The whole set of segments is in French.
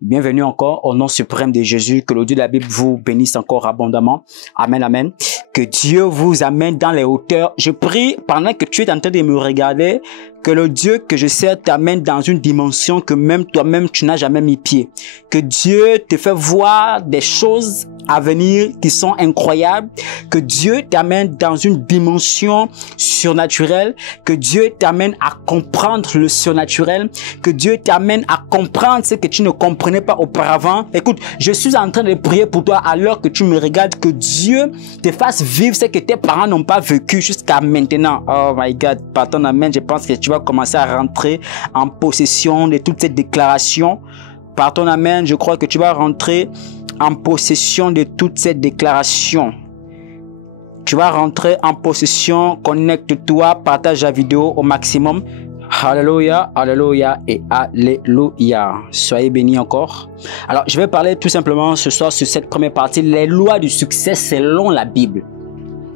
Bienvenue encore au nom suprême de Jésus. Que le Dieu de la Bible vous bénisse encore abondamment. Amen, amen. Que Dieu vous amène dans les hauteurs. Je prie pendant que tu es en train de me regarder, que le Dieu que je sers t'amène dans une dimension que même toi-même tu n'as jamais mis pied. Que Dieu te fait voir des choses à venir qui sont incroyables, que Dieu t'amène dans une dimension surnaturelle, que Dieu t'amène à comprendre le surnaturel, que Dieu t'amène à comprendre ce que tu ne comprenais pas auparavant. Écoute, je suis en train de prier pour toi alors que tu me regardes, que Dieu te fasse vivre ce que tes parents n'ont pas vécu jusqu'à maintenant. Oh my God, par ton amen, je pense que tu vas commencer à rentrer en possession de toutes ces déclarations. Par ton amen, je crois que tu vas rentrer en possession de toutes ces déclarations. Tu vas rentrer en possession. Connecte-toi, partage la vidéo au maximum. Alléluia, alléluia et alléluia. Soyez bénis encore. Alors, je vais parler tout simplement ce soir sur cette première partie, les lois du succès selon la Bible.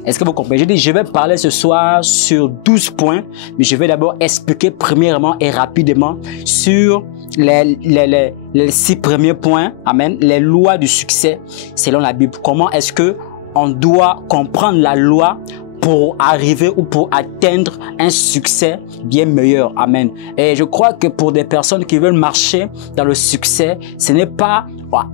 Est-ce que vous comprenez? Je dis, je vais parler ce soir sur 12 points, mais je vais d'abord expliquer premièrement et rapidement sur les 6 premiers points. Amen. Les lois du succès selon la Bible. Comment est-ce que on doit comprendre la loi pour arriver ou pour atteindre un succès bien meilleur. Amen. Et je crois que pour des personnes qui veulent marcher dans le succès, ce n'est pas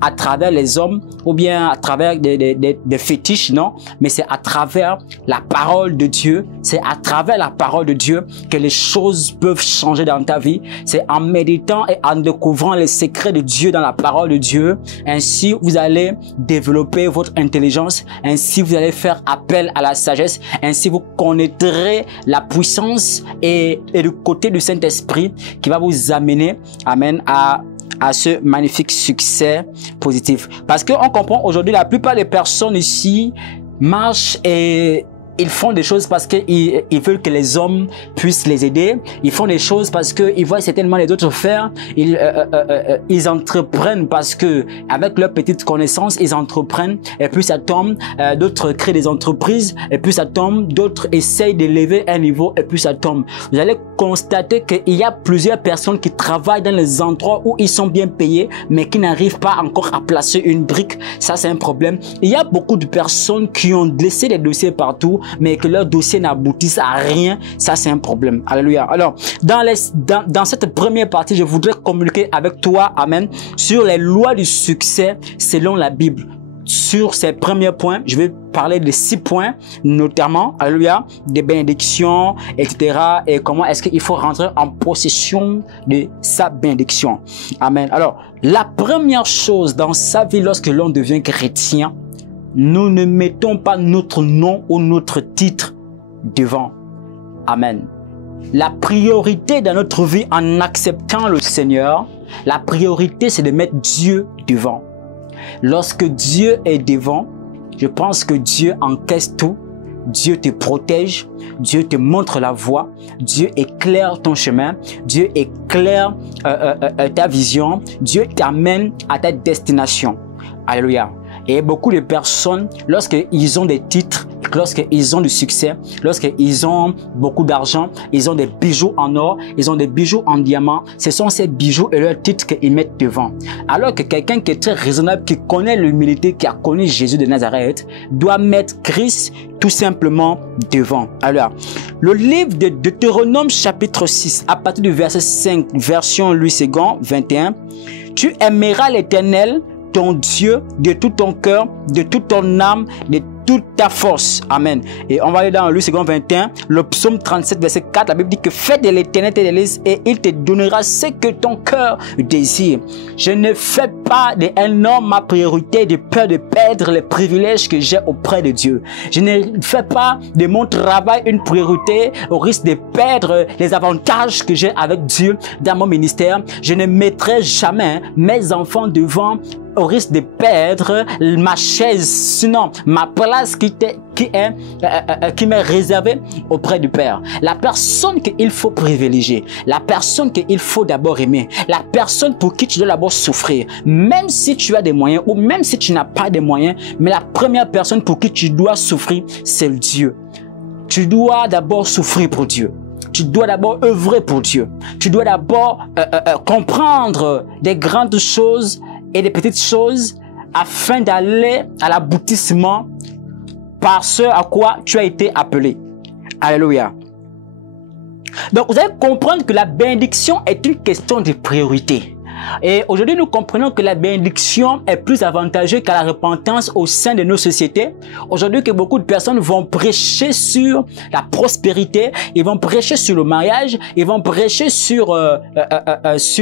à travers les hommes ou bien à travers des fétiches, non, mais c'est à travers la parole de Dieu. C'est à travers la parole de Dieu que les choses peuvent changer dans ta vie. C'est en méditant et en découvrant les secrets de Dieu dans la parole de Dieu. Ainsi, vous allez développer votre intelligence. Ainsi, vous allez faire appel à la sagesse. Ainsi, vous connaîtrez la puissance et le côté du Saint-Esprit qui va vous amener, amen, à ce magnifique succès positif. Parce qu'on comprend aujourd'hui, la plupart des personnes ici marchent et ils font des choses parce qu'ils veulent que les hommes puissent les aider. Ils font des choses parce qu'ils voient certainement les autres faire. Ils entreprennent parce que avec leurs petites connaissances, ils entreprennent. Et puis ça tombe, d'autres créent des entreprises. Et puis ça tombe, d'autres essayent d'élever un niveau. Et puis ça tombe. Vous allez constater qu'il y a plusieurs personnes qui travaillent dans les endroits où ils sont bien payés, mais qui n'arrivent pas encore à placer une brique. Ça, c'est un problème. Il y a beaucoup de personnes qui ont laissé des dossiers partout, mais que leur dossier n'aboutisse à rien. Ça, c'est un problème. Alléluia. Alors, dans cette première partie, je voudrais communiquer avec toi, amen, sur les lois du succès selon la Bible. Sur ces premiers points, je vais parler de 6 points, notamment, alléluia, des bénédictions, etc. Et comment est-ce qu'il faut rentrer en possession de sa bénédiction. Amen. Alors, la première chose dans sa vie lorsque l'on devient chrétien, nous ne mettons pas notre nom ou notre titre devant. Amen. La priorité dans notre vie en acceptant le Seigneur, la priorité c'est de mettre Dieu devant. Lorsque Dieu est devant, je pense que Dieu encaisse tout. Dieu te protège, Dieu te montre la voie, Dieu éclaire ton chemin, Dieu éclaire ta vision, Dieu t'amène à ta destination. Alléluia. Et beaucoup de personnes, lorsqu'ils ont des titres, lorsqu'ils ont du succès, lorsqu'ils ont beaucoup d'argent, ils ont des bijoux en or, ils ont des bijoux en diamant, ce sont ces bijoux et leurs titres qu'ils mettent devant. Alors que quelqu'un qui est très raisonnable, qui connaît l'humilité, qui a connu Jésus de Nazareth, doit mettre Christ tout simplement devant. Alors, le livre de Deutéronome chapitre 6, à partir du verset 5, version Louis II, 21, « Tu aimeras l'Éternel, ton Dieu, de tout ton cœur, de toute ton âme, de toute ta force. » Amen. Et on va aller dans Louis II 21, le psaume 37, verset 4. La Bible dit que fais de l'Éternel tes délices et il te donnera ce que ton cœur désire. Je ne fais pas d'un homme ma priorité de peur de perdre les privilèges que j'ai auprès de Dieu. Je ne fais pas de mon travail une priorité au risque de perdre les avantages que j'ai avec Dieu dans mon ministère. Je ne mettrai jamais mes enfants devant au risque de perdre ma chaise, sinon ma place qui m'est réservée auprès du Père. La personne qu'il faut privilégier, la personne qu'il faut d'abord aimer, la personne pour qui tu dois d'abord souffrir, même si tu as des moyens ou même si tu n'as pas de moyens, mais la première personne pour qui tu dois souffrir, c'est Dieu. Tu dois d'abord souffrir pour Dieu. tu dois d'abord œuvrer pour Dieu. Tu dois d'abord comprendre des grandes choses et des petites choses afin d'aller à l'aboutissement par ce à quoi tu as été appelé. Alléluia. Donc, vous allez comprendre que la bénédiction est une question de priorité. Et aujourd'hui, nous comprenons que la bénédiction est plus avantageuse qu'à la repentance au sein de nos sociétés. Aujourd'hui, que beaucoup de personnes vont prêcher sur la prospérité, ils vont prêcher sur le mariage, ils vont prêcher sur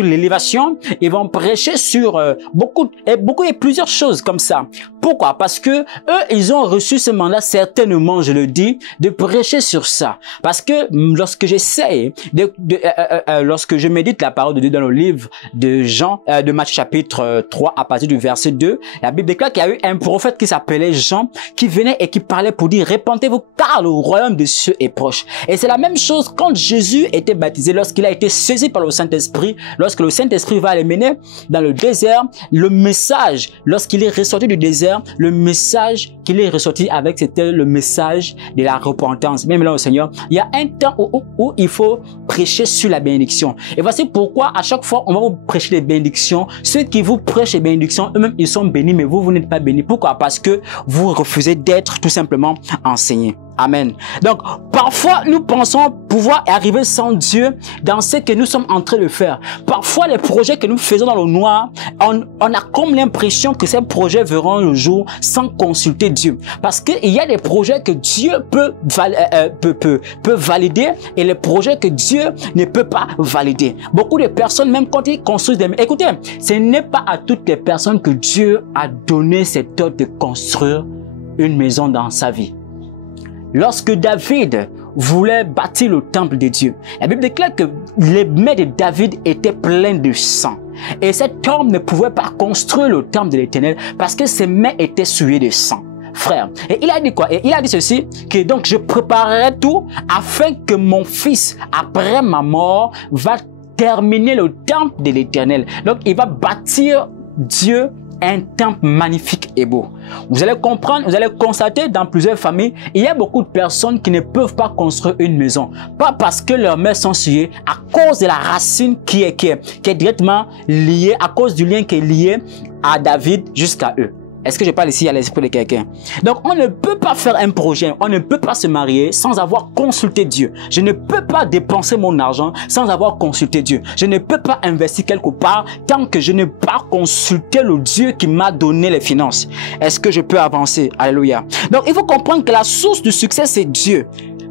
l'élévation, ils vont prêcher sur beaucoup et plusieurs choses comme ça. Pourquoi? Parce que eux, ils ont reçu ce mandat, certainement, je le dis, de prêcher sur ça. Parce que lorsque j'essaie, lorsque je médite la parole de Dieu dans le livre de Jean, de Matthieu chapitre 3 à partir du verset 2, la Bible déclare qu'il y a eu un prophète qui s'appelait Jean qui venait et qui parlait pour dire: répentez-vous car le royaume des cieux est proche. Et c'est la même chose quand Jésus était baptisé, lorsqu'il a été saisi par le Saint-Esprit, lorsque le Saint-Esprit va les mener dans le désert, le message, lorsqu'il est ressorti du désert, le message qu'il est ressorti avec, c'était le message de la repentance. Même là au Seigneur, il y a un temps où il faut prêcher sur la bénédiction. Et voici pourquoi à chaque fois on va vous prêcher les bénédictions. Ceux qui vous prêchent les bénédictions, eux-mêmes ils sont bénis, mais vous n'êtes pas bénis. Pourquoi? Parce que vous refusez d'être tout simplement enseignés. Amen. Donc, parfois, nous pensons pouvoir arriver sans Dieu dans ce que nous sommes en train de faire. Parfois, les projets que nous faisons dans le noir, on a comme l'impression que ces projets verront le jour sans consulter Dieu. Parce qu'il y a des projets que Dieu peut valider et les projets que Dieu ne peut pas valider. Beaucoup de personnes, même quand ils construisent des... Écoutez, ce n'est pas à toutes les personnes que Dieu a donné cet ordre de construire une maison dans sa vie. Lorsque David voulait bâtir le temple de Dieu, la Bible déclare que les mains de David étaient pleines de sang. Et cet homme ne pouvait pas construire le temple de l'Éternel parce que ses mains étaient souillées de sang. Frère, et il a dit quoi? Et il a dit ceci, que donc je préparerai tout afin que mon fils, après ma mort, va terminer le temple de l'Éternel. Donc il va bâtir Dieu un temple magnifique et beau. Vous allez comprendre, vous allez constater dans plusieurs familles, il y a beaucoup de personnes qui ne peuvent pas construire une maison. Pas parce que leurs mains sont souillées, à cause de la racine qui est directement liée, à cause du lien qui est lié à David jusqu'à eux. Est-ce que je parle ici à l'esprit de quelqu'un? Donc, on ne peut pas faire un projet, on ne peut pas se marier sans avoir consulté Dieu. Je ne peux pas dépenser mon argent sans avoir consulté Dieu. Je ne peux pas investir quelque part tant que je n'ai pas consulté le Dieu qui m'a donné les finances. Est-ce que je peux avancer? Alléluia. Donc, il faut comprendre que la source du succès, c'est Dieu.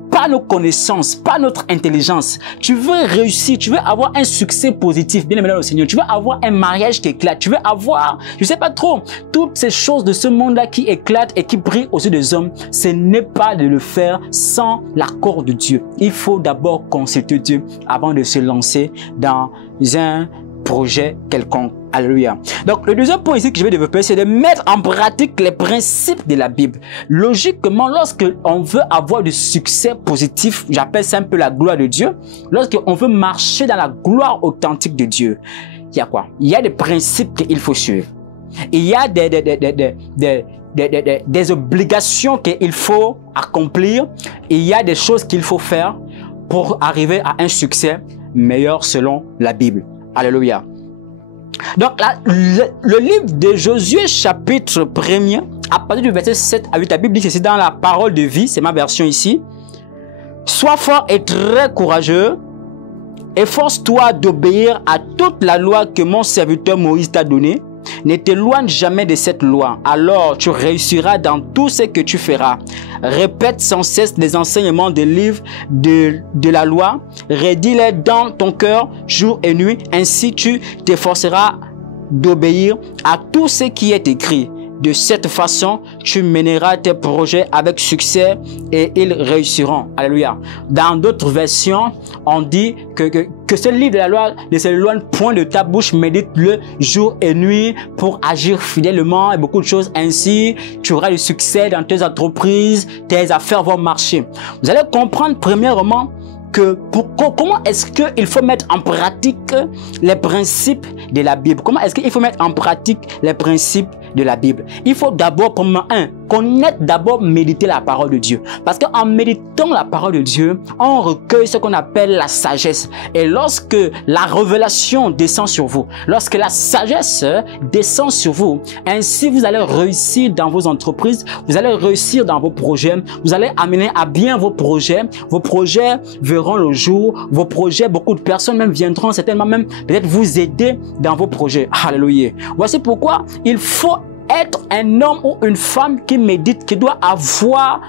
Pas nos connaissances, pas notre intelligence. Tu veux réussir, tu veux avoir un succès positif, bien aimé dans le Seigneur. Tu veux avoir un mariage qui éclate. Tu veux avoir, je sais pas trop, toutes ces choses de ce monde-là qui éclatent et qui brillent aux yeux des hommes. Ce n'est pas de le faire sans l'accord de Dieu. Il faut d'abord consulter Dieu avant de se lancer dans un projet quelconque. Alléluia. Donc, le deuxième point ici que je vais développer, c'est de mettre en pratique les principes de la Bible. Logiquement, lorsque on veut avoir du succès positif, j'appelle ça un peu la gloire de Dieu, lorsqu'on veut marcher dans la gloire authentique de Dieu, il y a quoi? Il y a des principes qu'il faut suivre. Il y a des obligations qu'il faut accomplir. Il y a des choses qu'il faut faire pour arriver à un succès meilleur selon la Bible. Alléluia. Donc là, le livre de Josué chapitre 1er, à partir du verset 7 à 8, la Bible dit ceci dans la parole de vie, c'est ma version ici. Sois fort et très courageux, efforce-toi d'obéir à toute la loi que mon serviteur Moïse t'a donnée. Ne t'éloigne jamais de cette loi, alors tu réussiras dans tout ce que tu feras. Répète sans cesse les enseignements des livres de la loi, redis-les dans ton cœur jour et nuit, ainsi tu t'efforceras d'obéir à tout ce qui est écrit. De cette façon, tu mèneras tes projets avec succès et ils réussiront. Alléluia. Dans d'autres versions, on dit que ce livre de la loi ne s'éloigne point de ta bouche, médite-le jour et nuit pour agir fidèlement et beaucoup de choses. Ainsi, tu auras du succès dans tes entreprises, tes affaires vont marcher. Vous allez comprendre premièrement que comment est-ce qu'il faut mettre en pratique les principes de la Bible? Comment est-ce qu'il faut mettre en pratique les principes de la Bible? Il faut d'abord, premièrement, connaître d'abord, méditer la parole de Dieu. Parce qu'en méditant la parole de Dieu, on recueille ce qu'on appelle la sagesse. Et lorsque la révélation descend sur vous, lorsque la sagesse descend sur vous, ainsi vous allez réussir dans vos entreprises, vous allez réussir dans vos projets, vous allez amener à bien vos projets verront le jour, vos projets, beaucoup de personnes même viendront certainement même peut-être vous aider dans vos projets. Alléluia. Voici pourquoi il faut être un homme ou une femme qui médite, qui doit avoir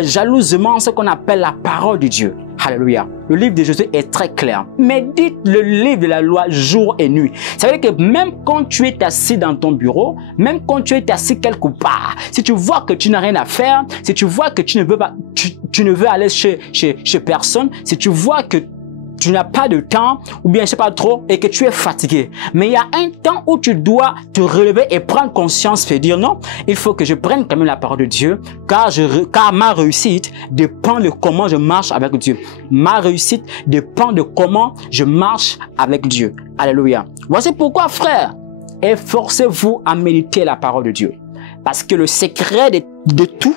jalousement ce qu'on appelle la parole de Dieu. Alléluia. Le livre de Jésus est très clair. Médite le livre de la loi jour et nuit. Ça veut dire que même quand tu es assis dans ton bureau, même quand tu es assis quelque part, si tu vois que tu n'as rien à faire, si tu vois que tu ne veux pas, tu ne veux aller chez personne, si tu vois que tu n'as pas de temps, ou bien je sais pas trop, et que tu es fatigué. Mais il y a un temps où tu dois te relever et prendre conscience et dire non, il faut que je prenne quand même la parole de Dieu, car ma réussite dépend de comment je marche avec Dieu. Ma réussite dépend de comment je marche avec Dieu. Alléluia. Voici pourquoi, frère, efforcez-vous à méditer la parole de Dieu. Parce que le secret de tout,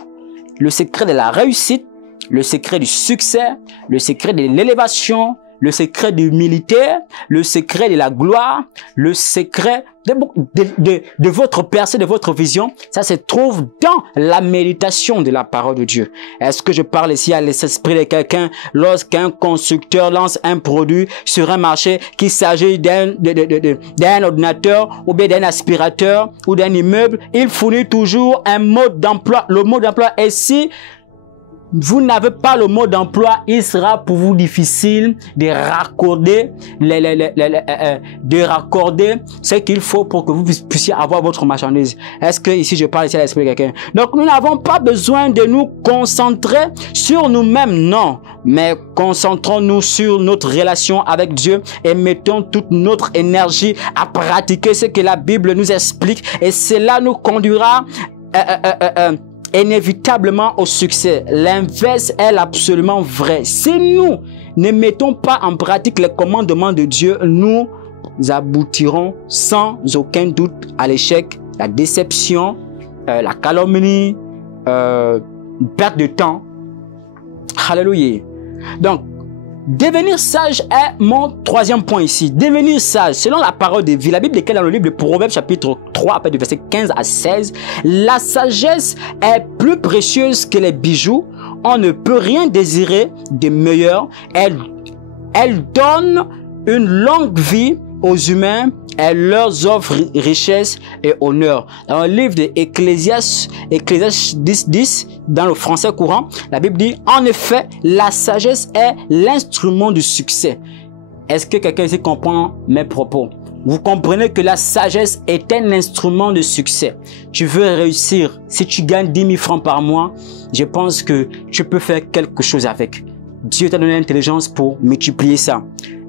le secret de la réussite, le secret du succès, le secret de l'élévation, le secret du militaire, le secret de la gloire, le secret de votre percée, de votre vision, ça se trouve dans la méditation de la parole de Dieu. Est-ce que je parle ici à l'esprit de quelqu'un lorsqu'un constructeur lance un produit sur un marché, qu'il s'agit d'un ordinateur ou bien d'un aspirateur ou d'un immeuble, il fournit toujours un mode d'emploi. Le mode d'emploi est si vous n'avez pas le mode d'emploi, il sera pour vous difficile de raccorder, ce qu'il faut pour que vous puissiez avoir votre marchandise. Est-ce que ici je parle ici à l'esprit de quelqu'un? Donc nous n'avons pas besoin de nous concentrer sur nous-mêmes, non. Mais concentrons-nous sur notre relation avec Dieu et mettons toute notre énergie à pratiquer ce que la Bible nous explique. Et cela nous conduira inévitablement au succès. L'inverse est absolument vrai. Si nous ne mettons pas en pratique les commandements de Dieu, nous aboutirons sans aucun doute à l'échec, la déception, la calomnie, perte de temps. Alléluia. Donc, devenir sage est mon troisième point ici. Devenir sage, selon la parole de vie, la Bible déclare dans le livre de Proverbes chapitre 3, du verset 15 à 16, la sagesse est plus précieuse que les bijoux. On ne peut rien désirer de meilleur. Elle donne une longue vie aux humains. Elle leur offre richesse et honneur. Dans le livre de Ecclésias 10, dans le français courant, la Bible dit, en effet, la sagesse est l'instrument du succès. Est-ce que quelqu'un ici comprend mes propos? Vous comprenez que la sagesse est un instrument de succès. Tu veux réussir. Si tu gagnes 10 000 francs par mois, je pense que tu peux faire quelque chose avec. Dieu t'a donné l'intelligence pour multiplier ça.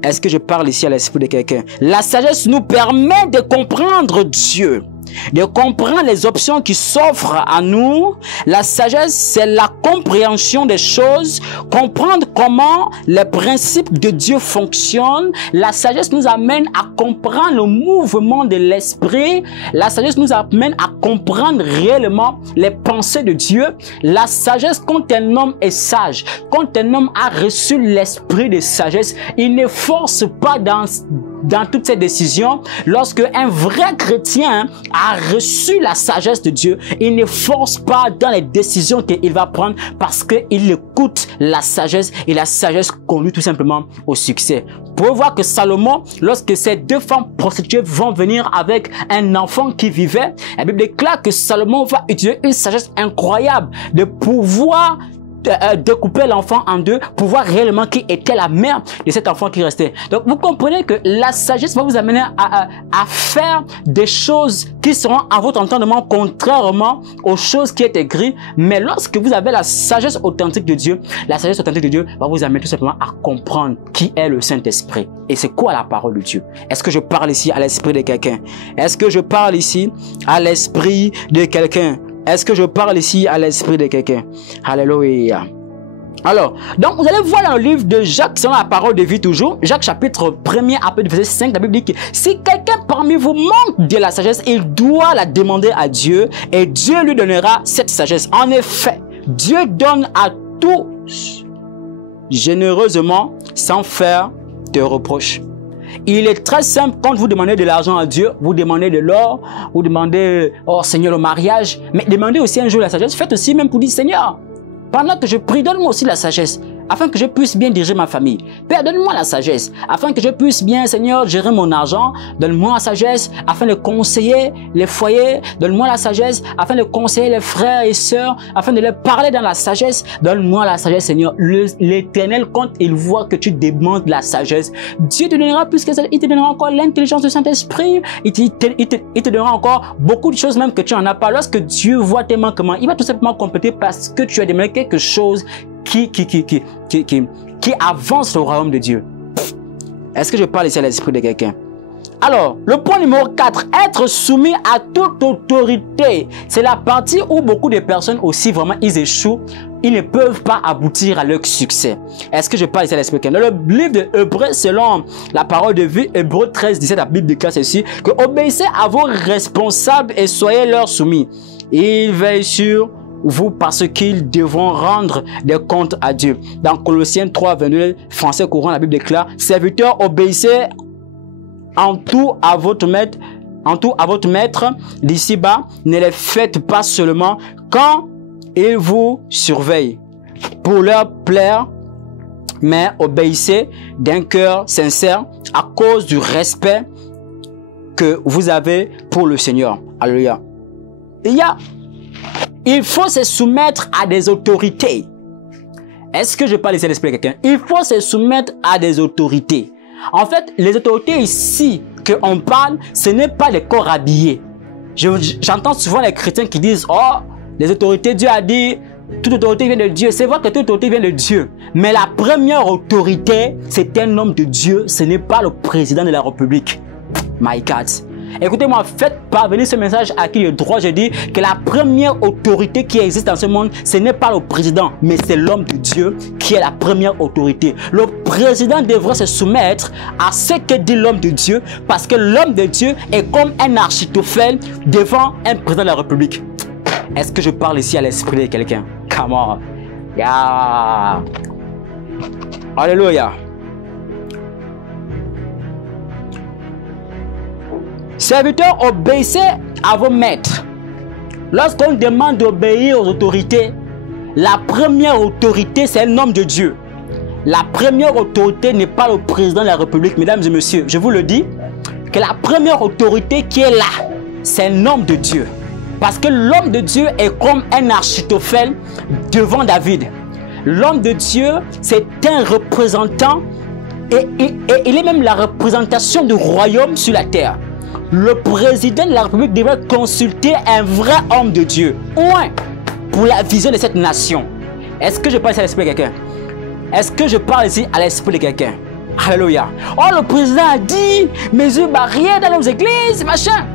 Est-ce que je parle ici à l'esprit de quelqu'un? La sagesse nous permet de comprendre Dieu, de comprendre les options qui s'offrent à nous. La sagesse, c'est la compréhension des choses, comprendre comment les principes de Dieu fonctionnent. La sagesse nous amène à comprendre le mouvement de l'esprit. La sagesse nous amène à comprendre réellement les pensées de Dieu. La sagesse, quand un homme est sage, quand un homme a reçu l'esprit de sagesse, il ne force pas dans toutes ses décisions. Lorsque un vrai chrétien a reçu la sagesse de Dieu, il ne force pas dans les décisions qu'il va prendre parce qu'il écoute la sagesse et la sagesse conduit tout simplement au succès. Vous pouvez voir que Salomon, lorsque ces deux femmes prostituées vont venir avec un enfant qui vivait, la Bible déclare que Salomon va utiliser une sagesse incroyable de pouvoir découper l'enfant en deux pour voir réellement qui était la mère de cet enfant qui restait. Donc vous comprenez que la sagesse va vous amener à faire des choses qui seront à votre entendement contrairement aux choses qui est écrites. Mais lorsque vous avez la sagesse authentique de Dieu, la sagesse authentique de Dieu va vous amener tout simplement à comprendre qui est le Saint-Esprit. Et c'est quoi la parole de Dieu? Est-ce que je parle ici à l'esprit de quelqu'un? Est-ce que je parle ici à l'esprit de quelqu'un? Est-ce que je parle ici à l'esprit de quelqu'un? Alléluia. Alors, donc vous allez voir dans le livre de Jacques, selon la parole de vie toujours, Jacques chapitre 1er, après le verset 5, la Bible dit que si quelqu'un parmi vous manque de la sagesse, il doit la demander à Dieu et Dieu lui donnera cette sagesse. En effet, Dieu donne à tous généreusement sans faire de reproches. Il est très simple quand vous demandez de l'argent à Dieu, vous demandez de l'or, vous demandez, oh Seigneur, le mariage, mais demandez aussi un jour la sagesse. Faites aussi même pour dire, Seigneur, pendant que je prie, donne-moi aussi la sagesse, afin que je puisse bien diriger ma famille. Père, donne-moi la sagesse, afin que je puisse bien, Seigneur, gérer mon argent. Donne-moi la sagesse, afin de conseiller les foyers. Donne-moi la sagesse, afin de conseiller les frères et sœurs, afin de leur parler dans la sagesse. Donne-moi la sagesse, Seigneur. L'Éternel, quand il voit que tu demandes la sagesse, Dieu te donnera plus que ça. Il te donnera encore l'intelligence du Saint-Esprit. Il te donnera encore beaucoup de choses même que tu n'en as pas. Lorsque Dieu voit tes manquements, il va tout simplement compléter parce que tu as demandé quelque chose qui avance le royaume de Dieu. Est-ce que je parle ici à l'esprit de quelqu'un? Alors, le point numéro 4, être soumis à toute autorité. C'est la partie où beaucoup de personnes aussi vraiment, ils échouent. Ils ne peuvent pas aboutir à leur succès. Est-ce que je parle ici à l'esprit de quelqu'un? Dans le livre de Hébreux, selon la parole de vie, Hébreux 13, 17, la Bible déclare ceci, que obéissez à vos responsables et soyez leur soumis. Ils veillent sur vous parce qu'ils devront rendre des comptes à Dieu. Dans Colossiens 3, 22, français courant, la Bible déclare, serviteurs, obéissez en tout à votre maître, d'ici-bas, ne les faites pas seulement quand ils vous surveillent pour leur plaire, mais obéissez d'un cœur sincère à cause du respect que vous avez pour le Seigneur. Alléluia. Il faut se soumettre à des autorités. Est-ce que je parle ici à l'esprit de quelqu'un? Il faut se soumettre à des autorités. En fait, les autorités ici qu'on parle, ce n'est pas des corps habillés. J'entends souvent les chrétiens qui disent, oh, les autorités, Dieu a dit, toute autorité vient de Dieu. C'est vrai que toute autorité vient de Dieu. Mais la première autorité, c'est un homme de Dieu. Ce n'est pas le président de la République. My God. Écoutez-moi, faites parvenir ce message à qui le droit. Je dis que la première autorité qui existe dans ce monde, ce n'est pas le président, mais c'est l'homme de Dieu qui est la première autorité. Le président devrait se soumettre à ce que dit l'homme de Dieu, parce que l'homme de Dieu est comme un architophel devant un président de la République. Est-ce que je parle ici à l'esprit de quelqu'un? Come on. Yeah. Alléluia. Serviteurs, obéissez à vos maîtres. Lorsqu'on demande d'obéir aux autorités, la première autorité, c'est un homme de Dieu. La première autorité n'est pas le président de la République, mesdames et messieurs. Je vous le dis, que la première autorité qui est là, c'est un homme de Dieu. Parce que l'homme de Dieu est comme un architophel devant David. L'homme de Dieu, c'est un représentant et il est même la représentation du royaume sur la terre. Le président de la République devrait consulter un vrai homme de Dieu. Ouais, pour la vision de cette nation. Est-ce que je parle ici à l'esprit de quelqu'un? Est-ce que je parle ici à l'esprit de quelqu'un? Alléluia. Oh, le président a dit, mesures barrières dans nos églises, machin.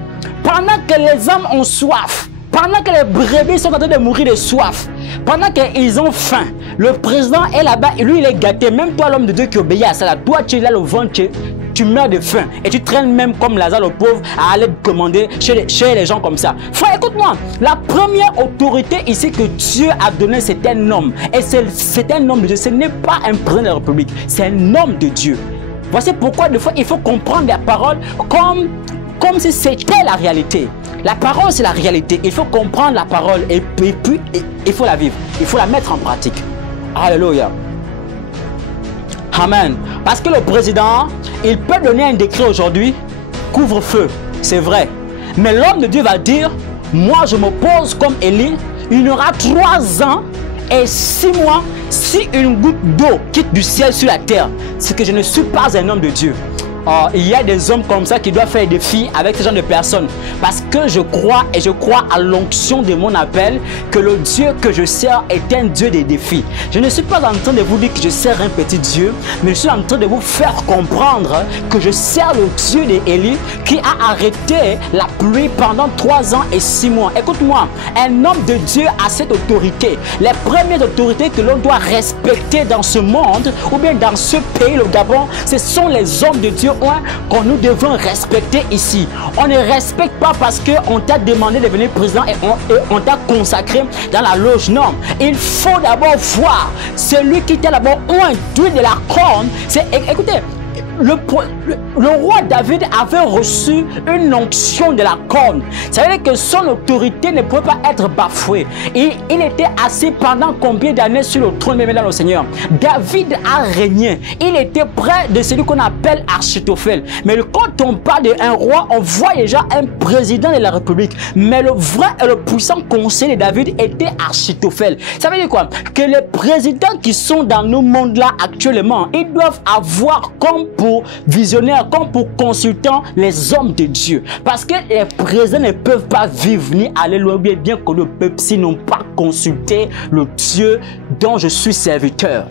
Pendant que les hommes ont soif, pendant que les brebis sont en train de mourir de soif, pendant qu'ils ont faim, le président est là-bas et lui il est gâté. Même toi l'homme de Dieu qui obéit à ça, là, toi tu es là le ventre, tu meurs de faim et tu traînes même comme Lazare le pauvre à aller te commander chez les gens comme ça. Frère, écoute-moi, la première autorité ici que Dieu a donnée, c'est un homme. Et c'est un homme de Dieu, ce n'est pas un président de la République, c'est un homme de Dieu. Voici pourquoi des fois il faut comprendre la parole comme si c'était la réalité. La parole, c'est la réalité. Il faut comprendre la parole et puis il faut la vivre. Il faut la mettre en pratique. Alléluia. Amen. Parce que le président, il peut donner un décret aujourd'hui, couvre-feu, c'est vrai. Mais l'homme de Dieu va dire, moi je m'oppose comme Élie, il y aura 3 ans et 6 mois si une goutte d'eau quitte du ciel sur la terre. C'est que je ne suis pas un homme de Dieu. Il y a des hommes comme ça qui doivent faire des filles avec ce genre de personnes. Parce que je crois et je crois à l'onction de mon appel que le Dieu que je sers est un Dieu des défis. Je ne suis pas en train de vous dire que je sers un petit Dieu, mais je suis en train de vous faire comprendre que je sers le Dieu d'Élie qui a arrêté la pluie pendant 3 ans et 6 mois. Écoute-moi, un homme de Dieu a cette autorité. Les premières autorités que l'on doit respecter dans ce monde ou bien dans ce pays, le Gabon, ce sont les hommes de Dieu Dieu qu'on nous devons respecter ici. On ne respecte pas parce qu'on t'a demandé de devenir président et on t'a consacré dans la loge. Non, il faut d'abord voir celui qui t'a d'abord oint de la corne. Écoutez, le roi David avait reçu une onction de la corne. Ça veut dire que son autorité ne pouvait pas être bafouée. Il était assis pendant combien d'années sur le trône, même dans le Seigneur. David a régné. Il était près de celui qu'on appelle Achitophel. Mais quand on parle d'un roi, on voit déjà un président de la République. Mais le vrai et le puissant conseil de David était Achitophel. Ça veut dire quoi? Que les présidents qui sont dans nos mondes-là actuellement, ils doivent avoir comme pour visionnaires, comme pour consultants, les hommes de Dieu. Parce que les présidents ne peuvent pas vivre ni aller loin, bien que le peuple s'ils n'ont pas consulté le Dieu dont je suis serviteur.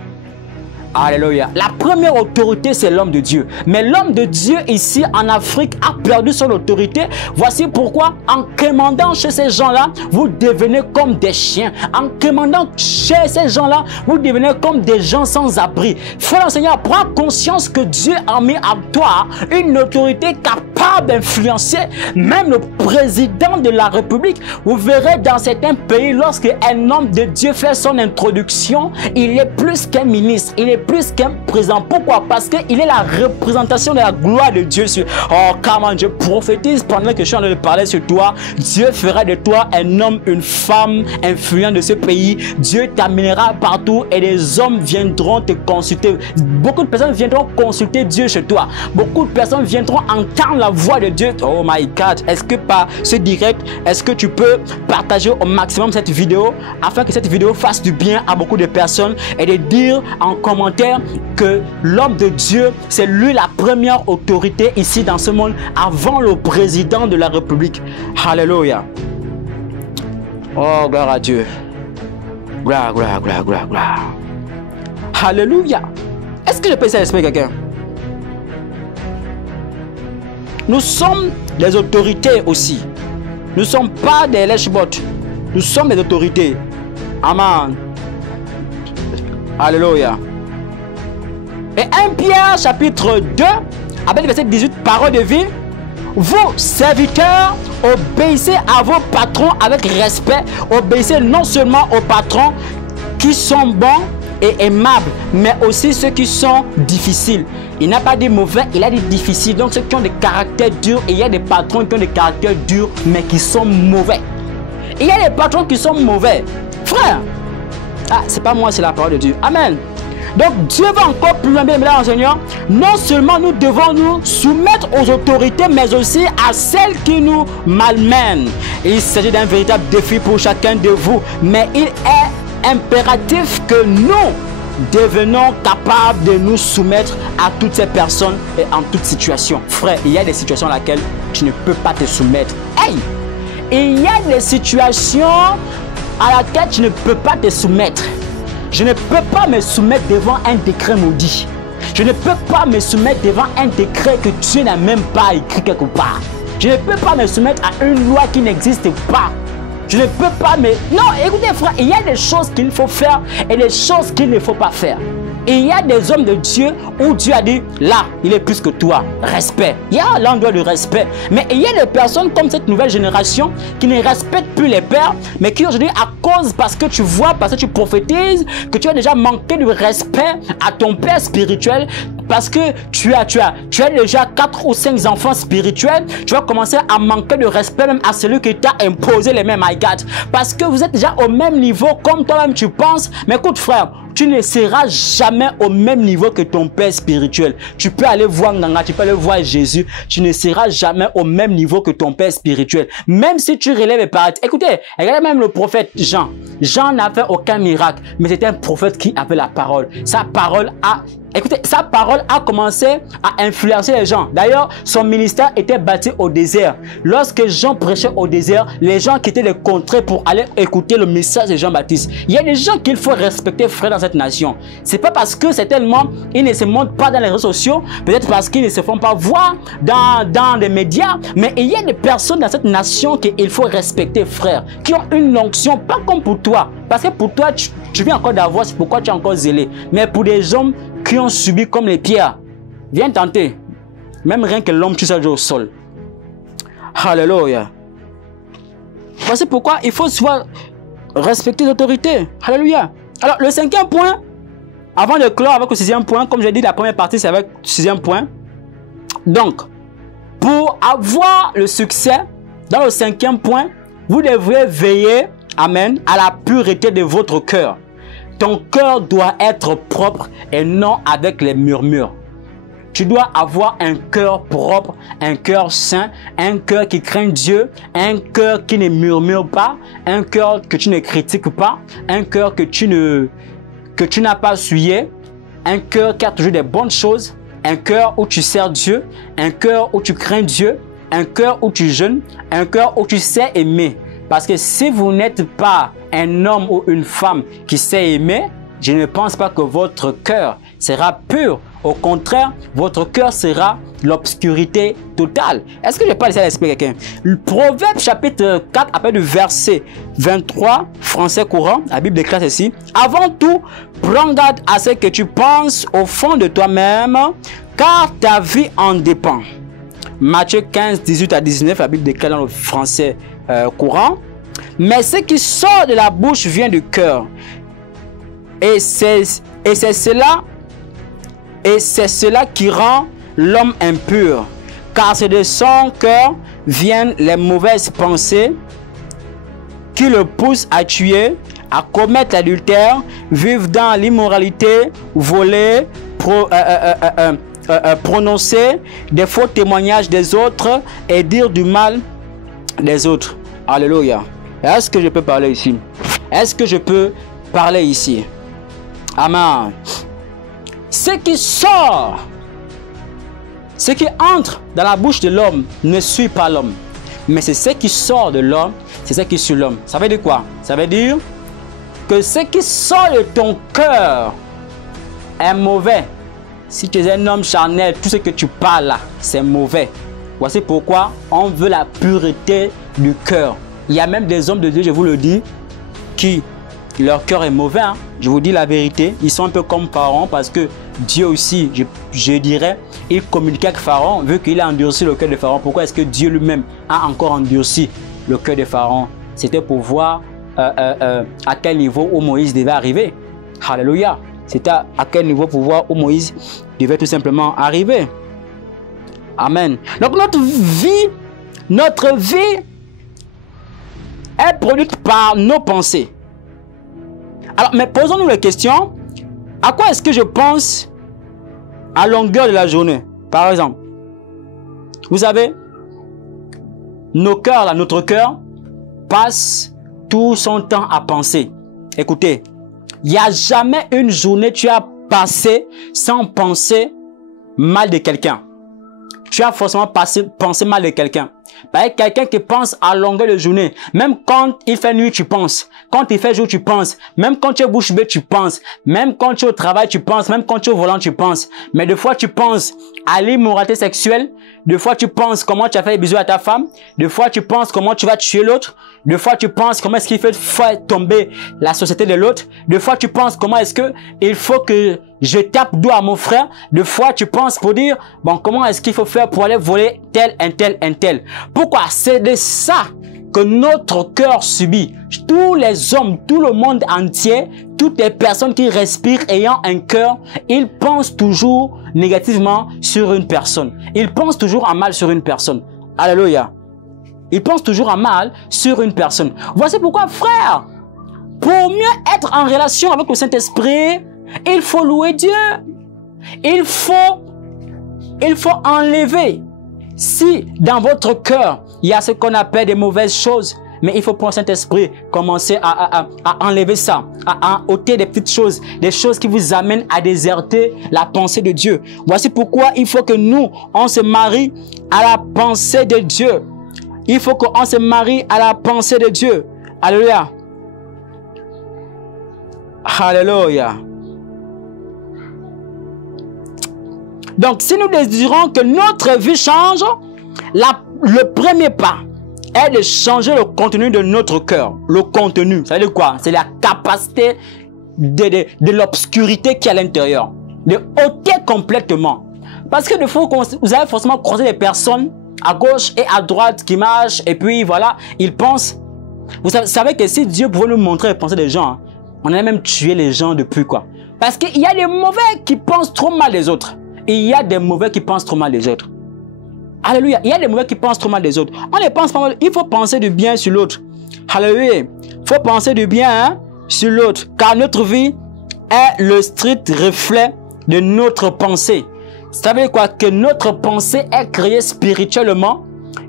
Alléluia. La première autorité, c'est l'homme de Dieu. Mais l'homme de Dieu ici en Afrique a perdu son autorité. Voici pourquoi, en commandant chez ces gens-là, vous devenez comme des chiens. En commandant chez ces gens-là, vous devenez comme des gens sans abri. Frère Seigneur, prends conscience que Dieu a mis à toi une autorité capable d'influencer même le président de la République. Vous verrez dans certains pays, lorsque un homme de Dieu fait son introduction, il est plus qu'un ministre. Il est plus qu'un président. Pourquoi? Parce qu'il est la représentation de la gloire de Dieu. Oh, comment je prophétise pendant que je suis en train de parler sur toi. Dieu fera de toi un homme, une femme influente de ce pays. Dieu t'amènera partout et des hommes viendront te consulter. Beaucoup de personnes viendront consulter Dieu chez toi. Beaucoup de personnes viendront entendre la voix de Dieu. Oh my God. Est-ce que par ce direct, est-ce que tu peux partager au maximum cette vidéo afin que cette vidéo fasse du bien à beaucoup de personnes et de dire en commentaire que l'homme de Dieu, c'est lui la première autorité ici dans ce monde avant le président de la République. Alléluia. Oh, gloire à Dieu. Gloire, gloire, gloire, gloire, gloire. Alléluia. Est-ce que je peux essayer d'expliquer quelqu'un? Nous sommes des autorités aussi. Nous ne sommes pas des lèche-bottes. Nous sommes des autorités. Amen. Alléluia. Et 1 Pierre chapitre 2, avec le verset 18, parole de vie. Vous, serviteurs, obéissez à vos patrons avec respect. Obéissez non seulement aux patrons qui sont bons et aimables, mais aussi ceux qui sont difficiles. Il n'a pas dit mauvais, il a dit difficile. Donc ceux qui ont des caractères durs, et il y a des patrons qui ont des caractères durs, mais qui sont mauvais. Il y a des patrons qui sont mauvais. Frère, c'est pas moi, c'est la parole de Dieu. Amen. Donc Dieu va encore plus loin, bien Seigneur. Non seulement nous devons nous soumettre aux autorités, mais aussi à celles qui nous malmènent. Il s'agit d'un véritable défi pour chacun de vous, mais il est impératif que nous devenons capables de nous soumettre à toutes ces personnes et en toute situation. Frère, il y a des situations à laquelle tu ne peux pas te soumettre. Hey! Il y a des situations à laquelle tu ne peux pas te soumettre. Je ne peux pas me soumettre devant un décret maudit. Je ne peux pas me soumettre devant un décret que Dieu n'a même pas écrit quelque part. Je ne peux pas me soumettre à une loi qui n'existe pas. Je ne peux pas me... Non, écoutez frère, il y a des choses qu'il faut faire et des choses qu'il ne faut pas faire. Et il y a des hommes de Dieu où Dieu a dit, là, il est plus que toi. Respect. Il y a l'endroit de respect. Mais il y a des personnes comme cette nouvelle génération qui ne respectent plus les pères, mais qui aujourd'hui, à cause, parce que tu vois, parce que tu prophétises, que tu as déjà manqué de respect à ton père spirituel, parce que tu as déjà 4 ou 5 enfants spirituels, tu vas commencer à manquer de respect même à celui qui t'a imposé les mêmes, my God. Parce que vous êtes déjà au même niveau comme toi-même tu penses. Mais écoute frère, tu ne seras jamais au même niveau que ton père spirituel. Tu peux aller voir Nganga, tu peux aller voir Jésus. Tu ne seras jamais au même niveau que ton père spirituel. Même si tu relèves les paroles. Écoutez, regardez même le prophète Jean. Jean n'a fait aucun miracle, mais c'était un prophète qui avait la parole. Sa parole a commencé à influencer les gens. D'ailleurs, son ministère était bâti au désert. Lorsque Jean prêchait au désert, les gens quittaient les contrées pour aller écouter le message de Jean-Baptiste. Il y a des gens qu'il faut respecter, frère, dans cette nation. C'est pas parce que certainement ils ne se montrent pas dans les réseaux sociaux, peut-être parce qu'ils ne se font pas voir dans les médias, mais il y a des personnes dans cette nation qu'il faut respecter, frère, qui ont une onction, pas comme pour toi. Parce que pour toi, tu viens encore d'avoir, c'est pourquoi tu es encore zélé. Mais pour des hommes qui ont subi comme les pierres, viens tenter. Même rien que l'homme tue ça au sol. Alléluia. Voici pourquoi il faut soit respecter l'autorité. Alléluia. Alors, le 5e point, avant de clore avec le 6e point, comme j'ai dit, la première partie, c'est avec le 6e point. Donc, pour avoir le succès, dans le 5e point, vous devrez veiller, amen, à la pureté de votre cœur. Ton cœur doit être propre et non avec les murmures. Tu dois avoir un cœur propre, un cœur saint, un cœur qui craint Dieu, un cœur qui ne murmure pas, un cœur que tu ne critiques pas, un cœur que tu n'as pas souillé, un cœur qui a toujours des bonnes choses, un cœur où tu sers Dieu, un cœur où tu crains Dieu, un cœur où tu jeûnes, un cœur où tu sais aimer. Parce que si vous n'êtes pas un homme ou une femme qui sait aimer, je ne pense pas que votre cœur sera pur. Au contraire, votre cœur sera l'obscurité totale. Est-ce que je peux laisser l'esprit quelqu'un? Le Proverbe chapitre 4, après le verset 23, français courant, la Bible déclare ceci. Avant tout, prends garde à ce que tu penses au fond de toi-même, car ta vie en dépend. Matthieu 15, 18 à 19, la Bible déclare dans le français courant. Mais ce qui sort de la bouche vient du cœur. Et c'est cela qui rend l'homme impur. Car c'est de son cœur viennent les mauvaises pensées qui le poussent à tuer, à commettre l'adultère, vivre dans l'immoralité, voler, prononcer des faux témoignages des autres et dire du mal des autres. Alléluia. Est-ce que je peux parler ici? Est-ce que je peux parler ici? Amen. Ce qui sort, ce qui entre dans la bouche de l'homme ne suit pas l'homme. Mais c'est ce qui sort de l'homme, c'est ce qui suit l'homme. Ça veut dire quoi? Ça veut dire que ce qui sort de ton cœur est mauvais. Si tu es un homme charnel, tout ce que tu parles là, c'est mauvais. Voici pourquoi on veut la pureté du cœur. Il y a même des hommes de Dieu, je vous le dis, qui leur cœur est mauvais. Hein. Je vous dis la vérité. Ils sont un peu comme Pharaon parce que Dieu aussi, je dirais, il communiquait avec Pharaon vu qu'il a endurci le cœur de Pharaon. Pourquoi est-ce que Dieu lui-même a encore endurci le cœur de Pharaon? C'était pour voir à quel niveau où Moïse devait arriver. Alléluia. C'était à quel niveau pour voir où Moïse devait tout simplement arriver. Amen. Donc notre vie est produite par nos pensées. Alors, mais posons-nous la question, à quoi est-ce que je pense à longueur de la journée? Par exemple, vous savez, notre cœur passe tout son temps à penser. Écoutez, il n'y a jamais une journée que tu as passé sans penser mal de quelqu'un. Tu as forcément pensé mal de quelqu'un. Quelqu'un qui pense à longueur de journée. Même quand il fait nuit, tu penses. Quand il fait jour, tu penses. Même quand tu es bouche bée, tu penses. Même quand tu es au travail, tu penses. Même quand tu es au volant, tu penses. Mais des fois, tu penses à l'immoralité sexuelle. Des fois, tu penses comment tu as fait des bisous à ta femme. Des fois, tu penses comment tu vas tuer l'autre. Des fois, tu penses comment est-ce qu'il faut faire tomber la société de l'autre. Des fois, tu penses comment est-ce que il faut que je tape dos à mon frère. Des fois, tu penses pour dire, bon, comment est-ce qu'il faut faire pour aller voler tel, un tel. Pourquoi? C'est de ça que notre cœur subit. Tous les hommes, tout le monde entier, toutes les personnes qui respirent ayant un cœur, ils pensent toujours négativement sur une personne. Ils pensent toujours en mal sur une personne. Alléluia. Ils pensent toujours en mal sur une personne. Voici pourquoi, frère, pour mieux être en relation avec le Saint-Esprit, il faut louer Dieu. Il faut enlever. Si dans votre cœur, il y a ce qu'on appelle des mauvaises choses, mais il faut prendre Saint-Esprit, commencer à enlever ça, à ôter des petites choses, des choses qui vous amènent à déserter la pensée de Dieu. Voici pourquoi il faut que nous, on se marie à la pensée de Dieu. Il faut qu'on se marie à la pensée de Dieu. Alléluia. Alléluia. Donc, si nous désirons que notre vie change, le premier pas est de changer le contenu de notre cœur. Le contenu, ça veut dire quoi? C'est la capacité de l'obscurité qui est à l'intérieur. De ôter complètement. Parce que des fois, vous avez forcément croisé des personnes à gauche et à droite qui marchent et puis voilà, ils pensent. Vous savez que si Dieu pouvait nous montrer les pensées des gens, hein, on allait même tuer les gens depuis quoi. Parce qu'il y a des mauvais qui pensent trop mal des autres. Et il y a des mauvais qui pensent trop mal des autres. Alléluia. Il y a des mauvais qui pensent trop mal des autres. On ne pense pas mal. Il faut penser du bien sur l'autre. Alléluia. Il faut penser du bien hein, sur l'autre. Car notre vie est le strict reflet de notre pensée. Ça veut dire quoi? Que notre pensée est créée spirituellement.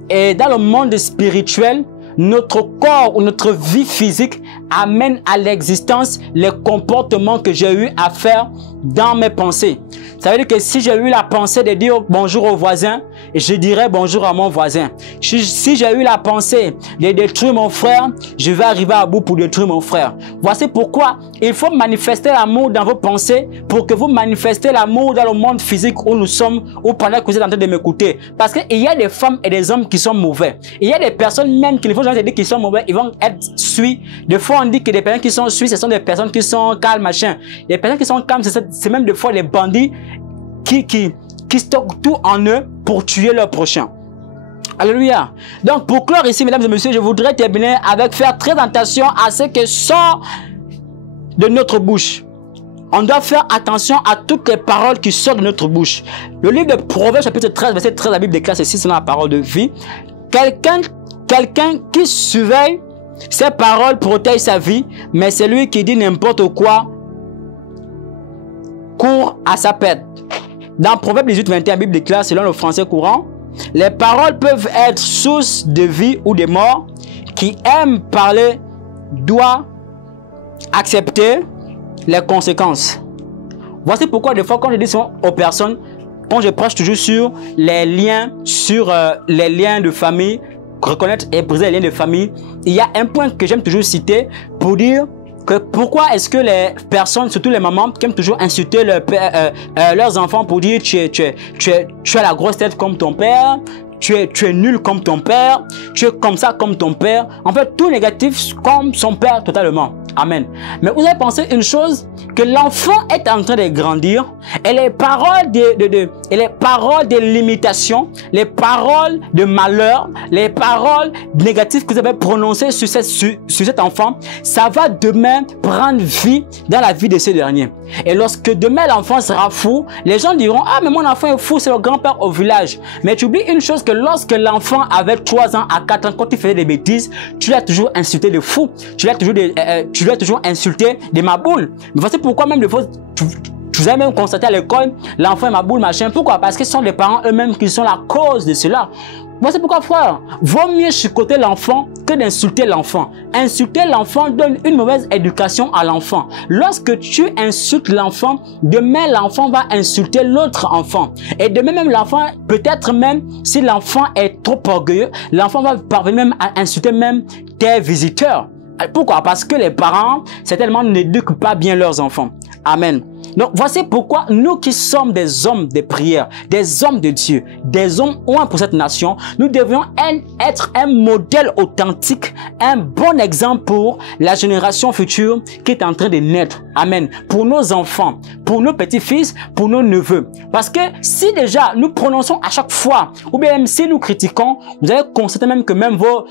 Et dans le monde spirituel, notre corps ou notre vie physique amène à l'existence les comportements que j'ai eu à faire dans mes pensées. Ça veut dire que si j'ai eu la pensée de dire bonjour au voisin, je dirai bonjour à mon voisin. Si j'ai eu la pensée de détruire mon frère, je vais arriver à bout pour détruire mon frère. Voici pourquoi il faut manifester l'amour dans vos pensées pour que vous manifestez l'amour dans le monde physique où nous sommes ou pendant que vous êtes en train de m'écouter. Parce qu'il y a des femmes et des hommes qui sont mauvais. Il y a des personnes même qui ne font jamais dire qu'ils sont mauvais, ils vont être suivis. Des fois on dit que des personnes qui sont suivis, ce sont des personnes qui sont calmes, machin. Les personnes qui sont calmes, c'est même des fois les bandits qui stockent tout en eux pour tuer leur prochain. Alléluia. Donc, pour clore ici, mesdames et messieurs, je voudrais terminer avec faire très attention à ce que sort de notre bouche. On doit faire attention à toutes les paroles qui sortent de notre bouche. Le livre de Proverbes, chapitre 13, verset 13, la Bible déclare ceci, c'est la parole de vie. Quelqu'un qui surveille ses paroles protège sa vie, mais celui qui dit n'importe quoi court à sa perte. Dans Proverbe 18, 21, la Bible déclare, selon le français courant, les paroles peuvent être source de vie ou de mort. Qui aime parler doit accepter les conséquences. Voici pourquoi des fois quand je dis aux personnes, quand je prêche toujours sur les liens de famille, reconnaître et briser les liens de famille, il y a un point que j'aime toujours citer pour dire que pourquoi est-ce que les personnes, surtout les mamans, qui aiment toujours insulter leurs enfants pour dire tu as la grosse tête comme ton père, tu es nul comme ton père, tu es comme ça comme ton père. En fait, tout négatif comme son père totalement. Amen. Mais vous avez pensé une chose, que l'enfant est en train de grandir et les paroles de limitation, les paroles de malheur, les paroles négatives que vous avez prononcées sur cet enfant, ça va demain prendre vie dans la vie de ce dernier. Et lorsque demain l'enfant sera fou, les gens diront, ah mais mon enfant est fou, c'est le grand-père au village. Mais tu oublies une chose, que lorsque l'enfant avait 3 ans à 4 ans, quand il faisait des bêtises, tu l'as toujours insulté de fou, tu l'as toujours insulté de maboule. Mais voici pourquoi même des fois, vous avez même constaté à l'école, l'enfant est maboule, machin. Pourquoi? Parce que ce sont les parents eux-mêmes qui sont la cause de cela. Voici pourquoi, frère, vaut mieux chicoter l'enfant que d'insulter l'enfant. Insulter l'enfant donne une mauvaise éducation à l'enfant. Lorsque tu insultes l'enfant, demain l'enfant va insulter l'autre enfant. Et demain même l'enfant, peut-être même si l'enfant est trop orgueilleux, l'enfant va parvenir même à insulter même tes visiteurs. Pourquoi? Parce que les parents, certainement, n'éduquent pas bien leurs enfants. Amen. Donc, voici pourquoi nous qui sommes des hommes de prière, des hommes de Dieu, des hommes ouins pour cette nation, nous devrions être un modèle authentique, un bon exemple pour la génération future qui est en train de naître. Amen. Pour nos enfants, pour nos petits-fils, pour nos neveux. Parce que si déjà nous prononçons à chaque fois, ou bien même si nous critiquons, vous allez constater même que même vos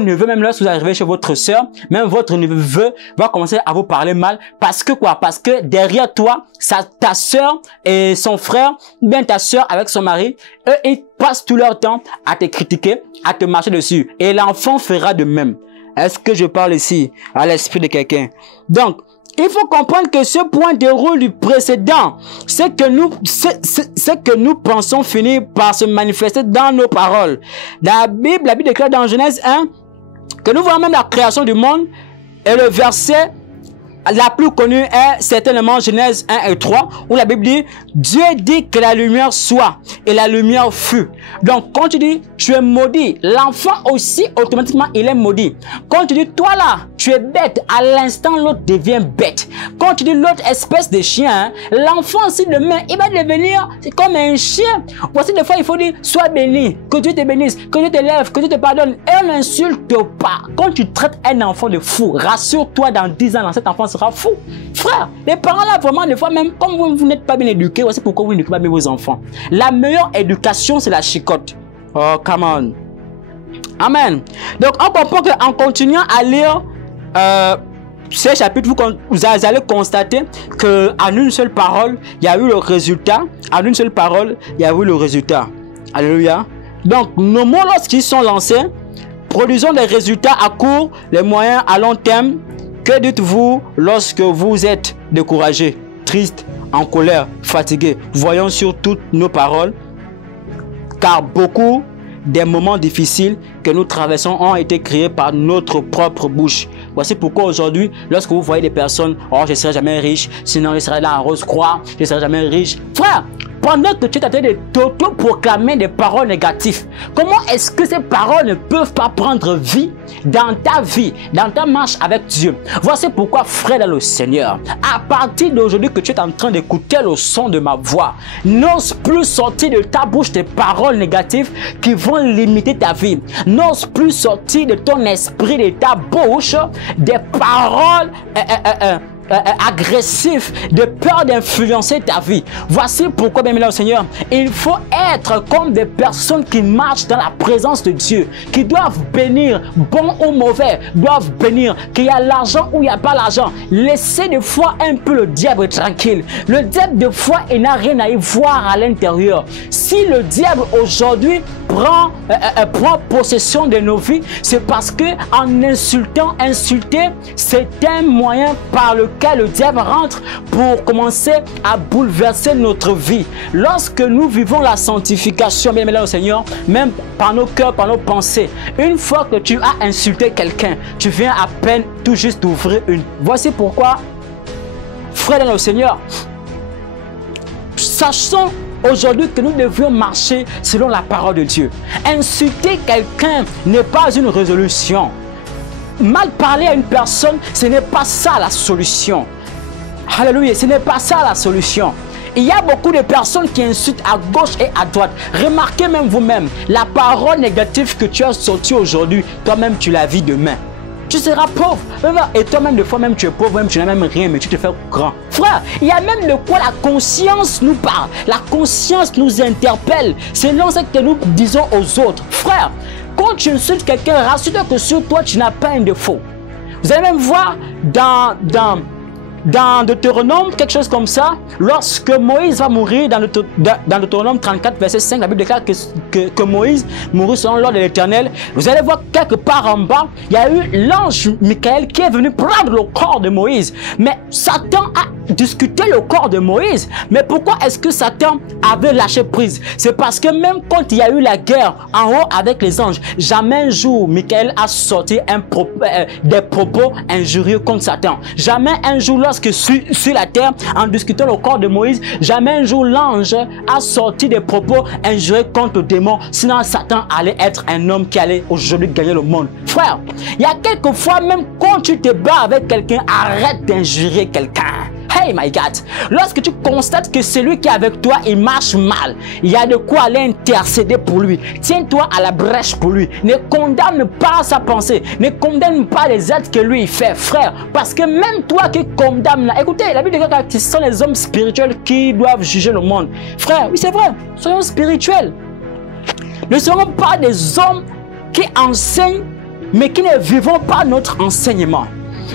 neveux, même lorsque vous arrivez chez votre soeur, même votre neveu va commencer à vous parler mal. Parce que quoi? Parce que derrière toi, ta soeur et son frère, ou bien ta soeur avec son mari, eux, ils passent tout leur temps à te critiquer, à te marcher dessus. Et l'enfant fera de même. Est-ce que je parle ici à l'esprit de quelqu'un? Donc, il faut comprendre que ce point déroule du précédent. C'est que nous pensons finir par se manifester dans nos paroles. La Bible déclare dans Genèse 1 que nous voyons même la création du monde, et le verset la plus connue est certainement Genèse 1 et 3, où la Bible dit, Dieu dit que la lumière soit, et la lumière fut. Donc, quand tu dis, tu es maudit, l'enfant aussi, automatiquement, il est maudit. Quand tu dis, toi là, tu es bête, à l'instant, l'autre devient bête. Quand tu dis l'autre espèce de chien, l'enfant aussi demain, il va devenir comme un chien. Voici des fois, il faut dire, sois béni, que Dieu te bénisse, que Dieu te lève, que Dieu te pardonne. Et on n'insulte pas. quand tu traites un enfant de fou, rassure-toi, dans 10 ans, cet enfant sera fou. Frère, les parents là, vraiment, des fois même, comme vous n'êtes pas bien éduqués, c'est pourquoi vous n'éduquez pas bien vos enfants. La meilleure éducation, c'est la chicotte. Oh, come on. Amen. Donc, on comprend qu'en continuant à lire ces chapitres, vous allez constater qu'en une seule parole, il y a eu le résultat. En une seule parole, il y a eu le résultat. Alléluia. Donc, nos mots, lorsqu'ils sont lancés, produisons des résultats à court, les moyens à long terme. Que dites-vous lorsque vous êtes découragé, triste, en colère, fatigué? Voyons sur toutes nos paroles, car beaucoup des moments difficiles que nous traversons ont été créés par notre propre bouche. Voici pourquoi aujourd'hui, lorsque vous voyez des personnes, oh, je ne serai jamais riche, sinon je serai là en rose croix, je ne serai jamais riche. Frère, pendant que tu es en train de t'auto-proclamer des paroles négatives, comment est-ce que ces paroles ne peuvent pas prendre vie dans ta vie, dans ta marche avec Dieu? Voici pourquoi, frère dans le Seigneur, à partir d'aujourd'hui que tu es en train d'écouter le son de ma voix, n'ose plus sortir de ta bouche des paroles négatives qui vont limiter ta vie. N'ose plus sortir de ton esprit, de ta bouche, des paroles agressif, de peur d'influencer ta vie. Voici pourquoi, bien aimé Seigneur, il faut être comme des personnes qui marchent dans la présence de Dieu, qui doivent bénir, bon ou mauvais, doivent bénir, qu'il y a l'argent ou il n'y a pas l'argent. Laissez des fois un peu le diable tranquille. Le diable, des fois, il n'a rien à y voir à l'intérieur. Si le diable aujourd'hui prend possession de nos vies, c'est parce que en insultant, insulter, c'est un moyen par lequel le diable rentre pour commencer à bouleverser notre vie. Lorsque nous vivons la sanctification, bien aimé au Seigneur, même par nos cœurs, par nos pensées, une fois que tu as insulté quelqu'un, tu viens à peine tout juste d'ouvrir une. Voici pourquoi, frère dans le Seigneur, sachons aujourd'hui que nous devions marcher selon la parole de Dieu. Insulter quelqu'un n'est pas une résolution. Mal parler à une personne, ce n'est pas ça la solution. Alléluia, ce n'est pas ça la solution. Il y a beaucoup de personnes qui insultent à gauche et à droite. Remarquez même vous-même, la parole négative que tu as sortie aujourd'hui, toi-même tu la vis demain. Tu seras pauvre. Et toi-même, des fois, même tu es pauvre, même tu n'as même rien, mais tu te fais grand. Frère, il y a même de quoi la conscience nous parle. La conscience nous interpelle selon ce que nous disons aux autres. Frère, quand tu insultes quelqu'un, rassure-toi que sur toi, tu n'as pas un défaut. Vous allez même voir dans Deutéronome, quelque chose comme ça, lorsque Moïse va mourir, dans Deutéronome 34, verset 5, la Bible déclare que Moïse mourut selon l'ordre de l'Éternel. Vous allez voir quelque part en bas, il y a eu l'ange Michael qui est venu prendre le corps de Moïse. Mais Satan a discuté le corps de Moïse. Mais pourquoi est-ce que Satan avait lâché prise? C'est parce que même quand il y a eu la guerre en haut avec les anges, jamais un jour Michael a sorti des propos injurieux contre Satan. Jamais un jour, lorsque sur la terre, en discutant le corps de Moïse, jamais un jour l'ange a sorti des propos injurieux contre le démon. Sinon Satan allait être un homme qui allait aujourd'hui gagner le monde. Frère, il y a quelquefois, même quand tu te bats avec quelqu'un, arrête d'injurier quelqu'un. Hey my God, lorsque tu constates que celui qui est avec toi, il marche mal, il y a de quoi aller intercéder pour lui. Tiens-toi à la brèche pour lui. Ne condamne pas sa pensée. Ne condamne pas les actes que lui il fait, frère. Parce que même toi qui condamnes, écoutez, la Bible dit que ce sont les hommes spirituels qui doivent juger le monde. Frère, oui c'est vrai, soyons spirituels. Ne serons pas des hommes qui enseignent, mais qui ne vivons pas notre enseignement.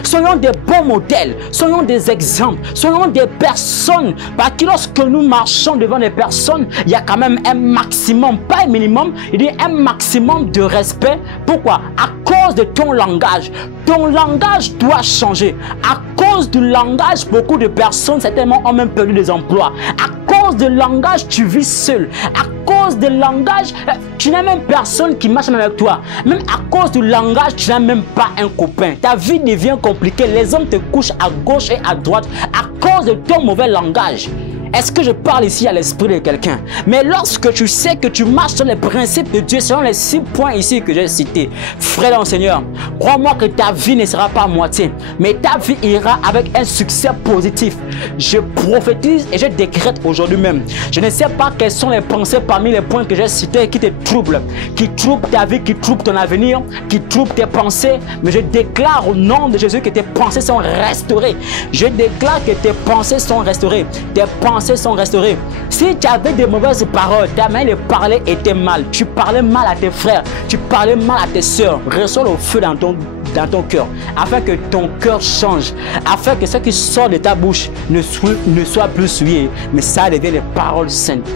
Soyons des bons modèles, soyons des exemples, soyons des personnes par qui lorsque nous marchons devant des personnes, il y a quand même un maximum, pas un minimum, il y a un maximum de respect. Pourquoi? À cause de ton langage. Ton langage doit changer. À cause du langage, beaucoup de personnes certainement ont même perdu des emplois. À cause du langage, tu vis seul. À cause du langage, tu n'as même personne qui marche avec toi. Même à cause du langage, tu n'as même pas un copain. Ta vie devient compliquée. Les hommes te couchent à gauche et à droite à cause de ton mauvais langage. Est-ce que je parle ici à l'esprit de quelqu'un? Mais lorsque tu sais que tu marches sur les principes de Dieu, selon les 6 points ici que j'ai cités, frère dans le Seigneur, crois-moi que ta vie ne sera pas à moitié, mais ta vie ira avec un succès positif. Je prophétise et je décrète aujourd'hui même. Je ne sais pas quelles sont les pensées parmi les points que j'ai cités qui te troublent, qui troublent ta vie, qui troublent ton avenir, qui troublent tes pensées, mais je déclare au nom de Jésus que tes pensées sont restaurées. Je déclare que tes pensées sont restaurées. Tes pensées sont restaurées. Si tu avais des mauvaises paroles, ta manière de parler était mal. Tu parlais mal à tes frères, tu parlais mal à tes soeurs. Reçois le feu dans ton cœur, afin que ton cœur change, afin que ce qui sort de ta bouche ne soit plus souillé, mais ça devienne des paroles saintes.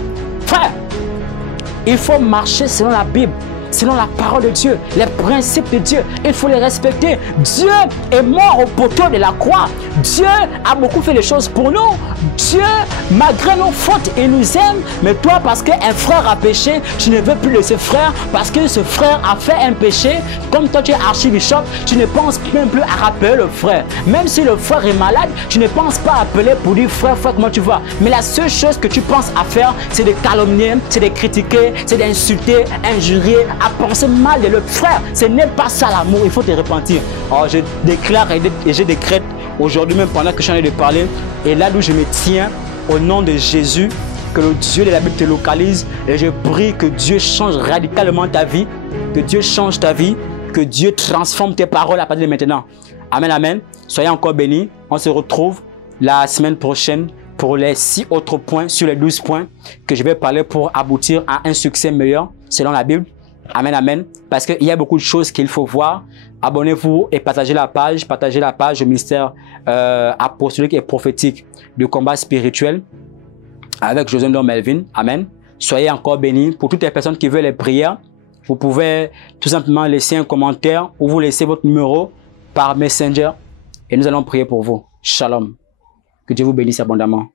Frère, il faut marcher selon la Bible, selon la parole de Dieu, les principes de Dieu. Il faut les respecter. Dieu est mort au poteau de la croix. Dieu a beaucoup fait les choses pour nous. Dieu, malgré nos fautes, il nous aime. Mais toi, parce qu'un frère a péché, tu ne veux plus de ce frère. Parce que ce frère a fait un péché. Comme toi, tu es archibishop, tu ne penses même plus à rappeler le frère. Même si le frère est malade, tu ne penses pas à appeler pour dire frère, frère, comment tu vas. Mais la seule chose que tu penses à faire, c'est de calomnier, c'est de critiquer, c'est d'insulter, injurier, à penser mal de l'autre frère. Ce n'est pas ça l'amour, il faut te repentir. Alors je déclare et je décrète aujourd'hui même pendant que je suis en train de parler, et là d'où je me tiens, au nom de Jésus, que le Dieu de la Bible te localise, et je prie que Dieu change radicalement ta vie, que Dieu change ta vie, que Dieu transforme tes paroles à partir de maintenant. Amen, amen. Soyez encore bénis. On se retrouve la semaine prochaine pour les 6 autres points sur les 12 points que je vais parler pour aboutir à un succès meilleur selon la Bible. Amen, amen. Parce qu'il y a beaucoup de choses qu'il faut voir. Abonnez-vous et partagez la page. Partagez la page du ministère apostolique et prophétique du combat spirituel avec José Ndong Melvin. Amen. Soyez encore bénis. Pour toutes les personnes qui veulent les prières, vous pouvez tout simplement laisser un commentaire ou vous laisser votre numéro par Messenger et nous allons prier pour vous. Shalom. Que Dieu vous bénisse abondamment.